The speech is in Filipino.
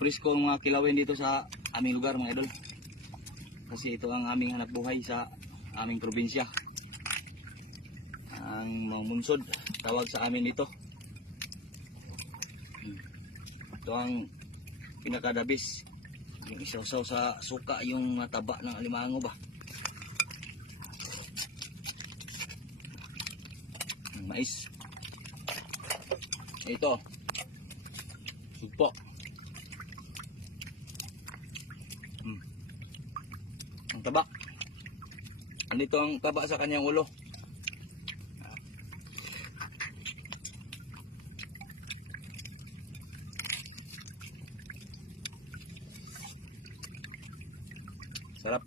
Presko ang mga kilawin dito sa aming lugar mga idol. Kasi ito ang aming hanap buhay sa aming probinsya. Ang mga munsod, tawag sa amin dito. Ito ang pinakadabis. Yung isaw-saw sa suka, yung mataba ng alimango ba. Mais. Ito. Sugpo. Ang taba. Andito ang taba sa kanyang ulo. Sarap.